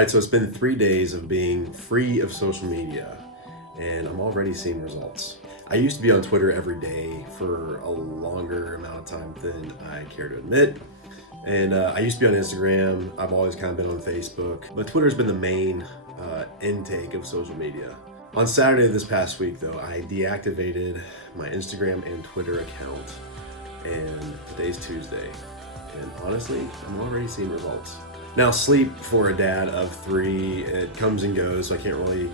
All right, so it's been 3 days of being free of social media, and I'm already seeing results. I used to be on Twitter every day for a longer amount of time than I care to admit. And I used to be on Instagram. I've always kind of been on Facebook, but Twitter's been the main intake of social media. On Saturday this past week, though, I deactivated my Instagram and Twitter account, and today's Tuesday. And honestly, I'm already seeing results. Now, sleep for a dad of 3, it comes and goes, so I can't really,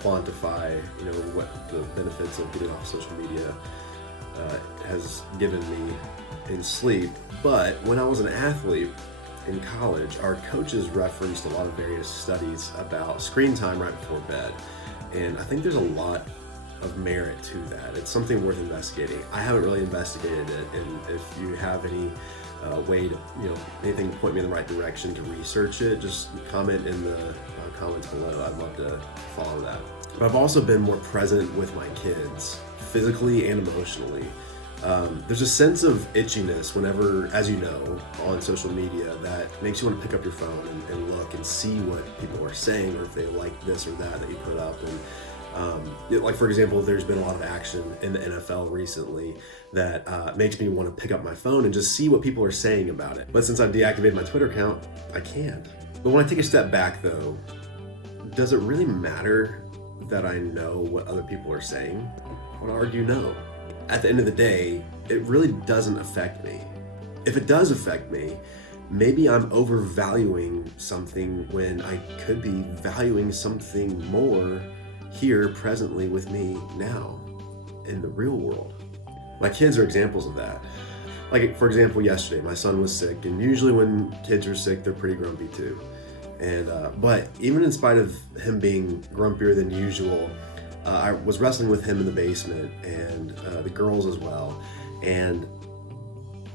quantify, what the benefits of getting off social media has given me in sleep. But when I was an athlete in college, our coaches referenced a lot of various studies about screen time right before bed. And I think there's a lot of merit to that. It's something worth investigating. I haven't really investigated it, and if you have any way to, anything to point me in the right direction to research it, just comment in the comments below. I'd love to follow that. But I've also been more present with my kids, physically and emotionally. There's a sense of itchiness whenever, as you know, on social media that makes you want to pick up your phone and look and see what people are saying, or if they like this or that you put up. And like, for example, there's been a lot of action in the NFL recently that makes me want to pick up my phone and just see what people are saying about it. But since I've deactivated my Twitter account, I can't. But when I take a step back, though, does it really matter that I know what other people are saying? I would argue no. At the end of the day, it really doesn't affect me. If it does affect me, maybe I'm overvaluing something when I could be valuing something more here presently with me now in the real world. My kids are examples of that. Like, for example, yesterday my son was sick, and usually when kids are sick, they're pretty grumpy too. And but even in spite of him being grumpier than usual, I was wrestling with him in the basement, and the girls as well. And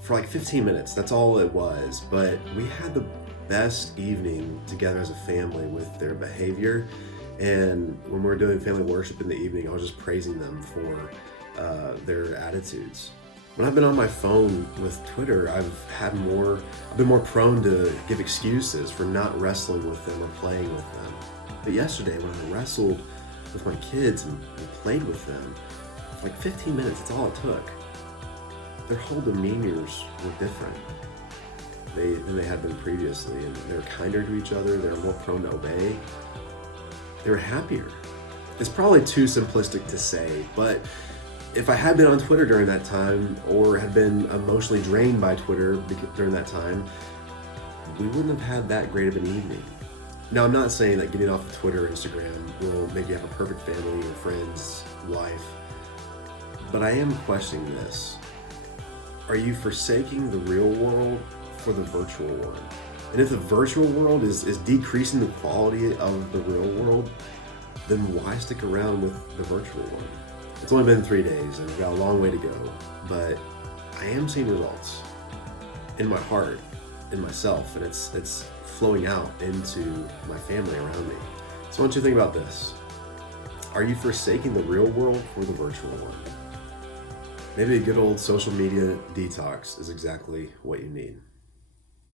for like 15 minutes, that's all it was. But we had the best evening together as a family with their behavior. And when we were doing family worship in the evening, I was just praising them for their attitudes. When I've been on my phone with Twitter, I've been more prone to give excuses for not wrestling with them or playing with them. But yesterday, when I wrestled with my kids and played with them, for like 15 minutes, that's all it took. Their whole demeanors were different than they had been previously, and they were kinder to each other. They were more prone to obey. They were happier. It's probably too simplistic to say, but if I had been on Twitter during that time, or had been emotionally drained by Twitter during that time, we wouldn't have had that great of an evening. Now, I'm not saying that getting off of Twitter or Instagram will make you have a perfect family or friends, life, but I am questioning this. Are you forsaking the real world for the virtual one? And if the virtual world is decreasing the quality of the real world, then why stick around with the virtual one? It's only been 3 days, and we've got a long way to go, but I am seeing results in my heart, in myself, and it's flowing out into my family around me. So I want you to think about this. Are you forsaking the real world for the virtual one? Maybe a good old social media detox is exactly what you need.